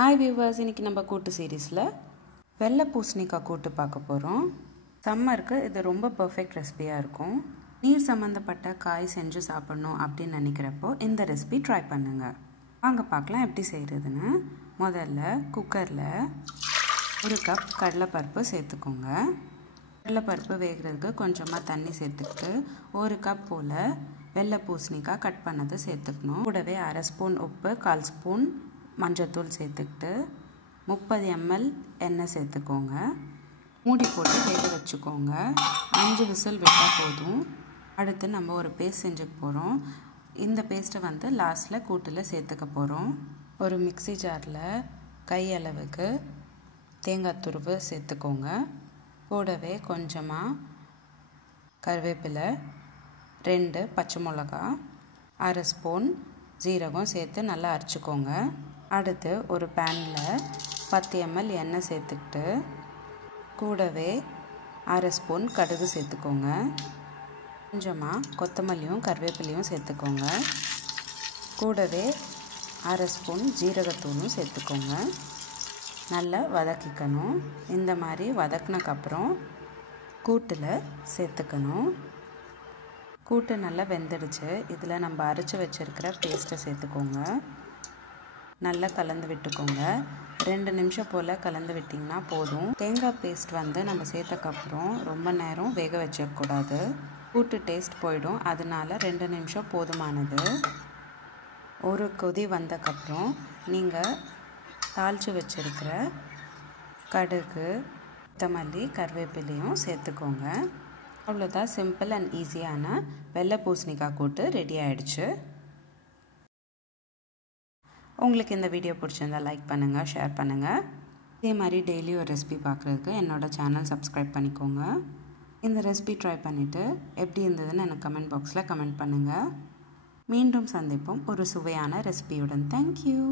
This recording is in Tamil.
ஹாய் வியூவர்ஸ், இன்றைக்கி நம்ம கூட்டு சீரீஸில் வெள்ளை பூசணிக்காய் கூட்டு பார்க்க போகிறோம். சம்மருக்கு இது ரொம்ப பர்ஃபெக்ட் ரெசிபியாக இருக்கும். நீர் சம்மந்தப்பட்ட காய் செஞ்சு சாப்பிட்ணும் அப்படின்னு நினைக்கிறப்போ இந்த ரெசிபி ட்ரை பண்ணுங்கள். வாங்க பார்க்கலாம் எப்படி செய்கிறதுன்னு. முதல்ல குக்கரில் 1 கப் கடலைப்பருப்பு சேர்த்துக்கோங்க. கடலைப்பருப்பு வேகிறதுக்கு கொஞ்சமாக தண்ணி சேர்த்துக்கிட்டு 1 கப் போல் வெள்ளை பூசணிக்காய் கட் பண்ணதை சேர்த்துக்கணும். கூடவே 1/2 ஸ்பூன் உப்பு, 1/4 ஸ்பூன் மஞ்சத்தூள் சேர்த்துக்கிட்டு 30 ml எண்ணெய் சேர்த்துக்கோங்க. மூடி போட்டு வேக வச்சுக்கோங்க. 5 விசில் விட்டால் போதும். அடுத்து நம்ம ஒரு பேஸ்ட் செஞ்சுக்க போகிறோம். இந்த பேஸ்ட்டை லாஸ்ட்டில் கூட்டில் சேர்த்துக்க போகிறோம். ஒரு மிக்ஸி ஜாரில் கையளவுக்கு தேங்காய் துருவு சேர்த்துக்கோங்க. கூடவே கொஞ்சமாக கருவேப்பிலை, 2 பச்சை மிளகா, 1/2 ஸ்பூன் ஜீரகம் சேர்த்து நல்லா அரைச்சிக்கோங்க. அடுத்து ஒரு பேனில் 10 ml எண்ணெய் சேர்த்துக்கிட்டு கூடவே 1/2 ஸ்பூன் கடுகு சேர்த்துக்கோங்க. கொஞ்சமாக கொத்தமல்லியும் கருவேப்பிலையும் சேர்த்துக்கோங்க. கூடவே 1/2 ஸ்பூன் ஜீரகத்தூளும் சேர்த்துக்கோங்க. நல்லா வதக்கிக்கணும். இந்த மாதிரி வதக்கினக்கப்புறம் கூட்டில் சேர்த்துக்கணும். கூட்டு நல்லா வெந்துடுச்சு. இதில் நம்ம அரைச்சி வச்சுருக்கிற பேஸ்ட்டை சேர்த்துக்கோங்க. நல்லா கலந்து விட்டுக்கோங்க. 2 நிமிஷம் போல் கலந்து விட்டிங்கன்னா போதும். தேங்காய் பேஸ்ட் நம்ம சேர்த்தக்கப்புறம் ரொம்ப நேரம் வேக வச்சிடக்கூடாது. கூட்டு டேஸ்ட் போயிடும். அதனால 2 நிமிஷம் போதுமானது. ஒரு கொதி வந்தக்கப்புறம் நீங்கள் தாளித்து வச்சுருக்கிற கடுகு, கொத்தமல்லி, கருவேப்பிலையும் சேர்த்துக்கோங்க. அவ்வளோதான். சிம்பிள் அண்ட் ஈஸியான வெள்ளை பூசணிக்காய் கூட்டு ரெடி ஆகிடுச்சு. உங்களுக்கு இந்த வீடியோ பிடிச்சிருந்தால் லைக் பண்ணுங்கள், ஷேர் பண்ணுங்கள். இதே மாதிரி டெய்லி ஒரு ரெசிபி பார்க்குறதுக்கு என்னோடய சேனல் சப்ஸ்கிரைப் பண்ணிக்கோங்க. இந்த ரெசிபி ட்ரை பண்ணிவிட்டு எப்படி இருந்ததுன்னு எனக்கு கமெண்ட் பாக்ஸில் கமெண்ட் பண்ணுங்கள். மீண்டும் சந்திப்போம் ஒரு சுவையான ரெசிபியுடன். தேங்க்யூ.